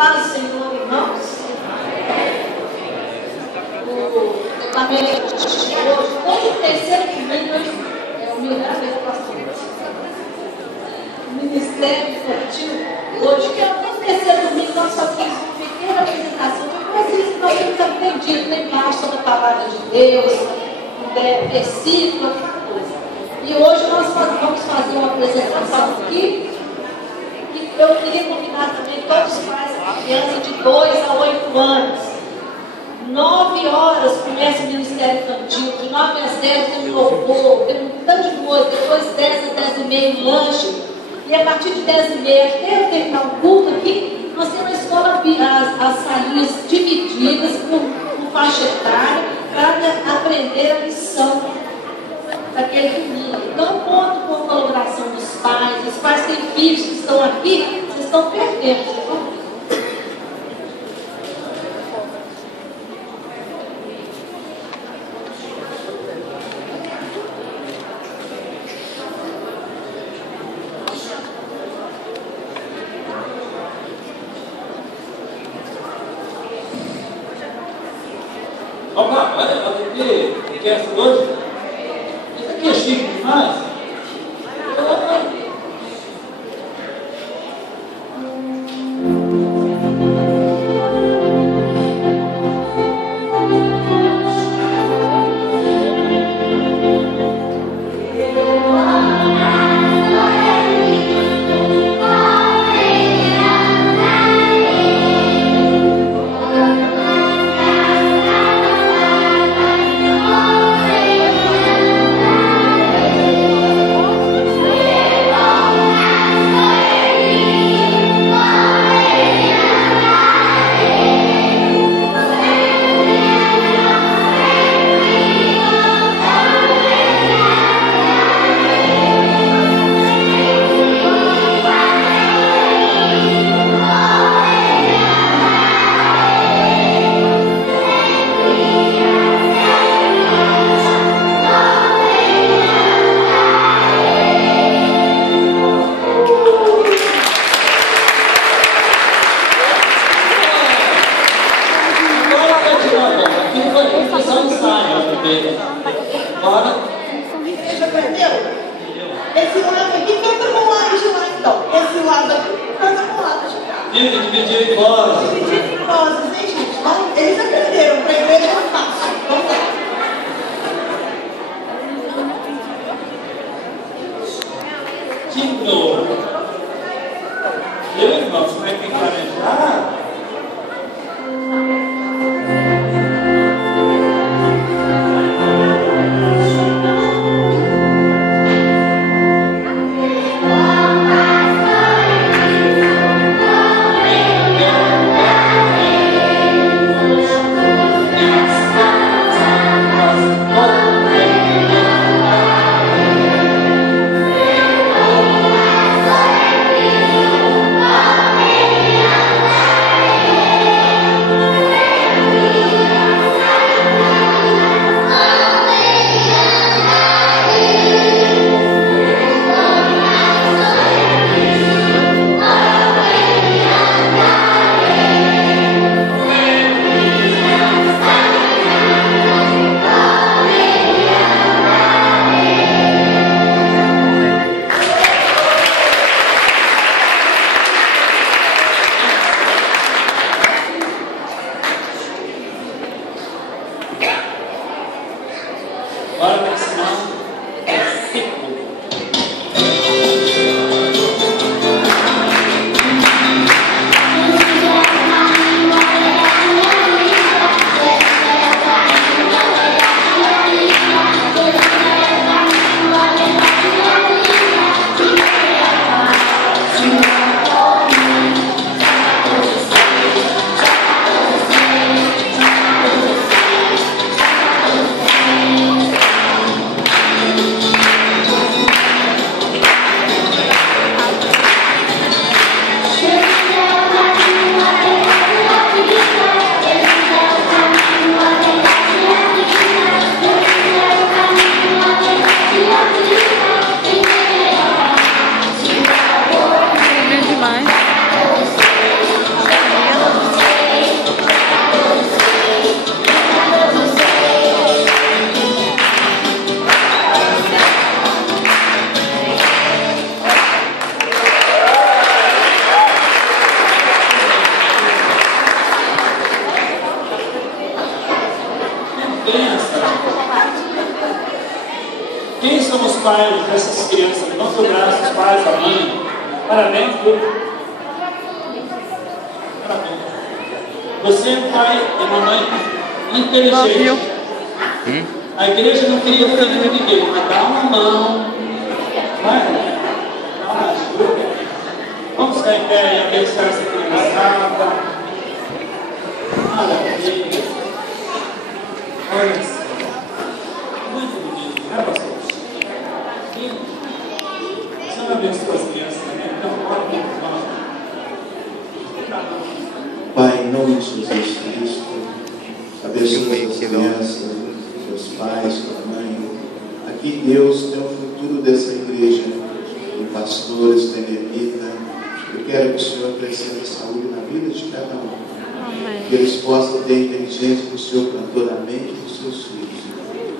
Paz, Senhor, irmãos. O departamento de hoje, todo terceiro domingo, é o milagre do pastor. O Ministério Infantil, hoje, que é o terceiro domingo, nós fazemos uma pequena apresentação de coisas que nós temos aprendido, né? Embaixo da palavra de Deus, versículo, aquela coisa. E hoje nós vamos fazer uma apresentação aqui. Eu queria convidar também todos os pais e crianças de 2 a 8 anos. 9 horas começa o Ministério Infantil, de 9 às 10 tem um louvor, tem um tanto de coisa, depois 10 às 10 e meia um lanche, e a partir de 10 e meia até terminar o culto aqui, nós temos na escola as salinhas divididas por faixa etária para aprender a lição daquele domingo. Então, conto com a colaboração dos pais. Os pais que têm filhos que estão aqui, vocês estão perdendo, tá bom? Vamos lá, olha que é essa hoje? Isso aqui é chique demais. Amen. pais dessas crianças, vão seu braço, os pais, a mãe. Parabéns, viu? Parabéns. Você é pai e uma mãe inteligente. A igreja não queria o filho de ninguém, mas dá uma mão. Vai, dá uma ajuda. Vamos ficar em pé e abençoar essa criançada. Maravilha. Olha só. Muito bonito, né, pastor? Sim. O Senhor abençoa as crianças também. Então, pode Pai, em nome de Jesus Cristo, abençoa as crianças, seus pais, sua mãe. Aqui, Deus, tem o futuro dessa igreja, tem pastores, tem levita. Eu quero que o Senhor acrescente saúde na vida de cada um. Amém. Que eles possam ter inteligência do Senhor cantor na mente dos seus filhos.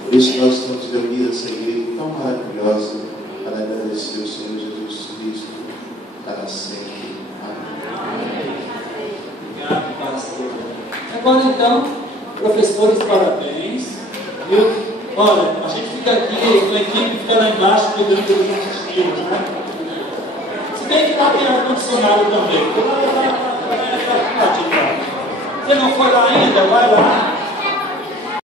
Por isso nós estamos reunidos essa igreja tão maravilhosa para agradecer ao Senhor Jesus Cristo para sempre. Amém. Obrigado, pastor. Agora então, professores, parabéns. Viu? Olha, a gente fica aqui, a equipe fica lá embaixo cuidando dos nossos filhos, né? Se bem que lá tem ar-condicionado também. Você não foi lá ainda? Vai lá.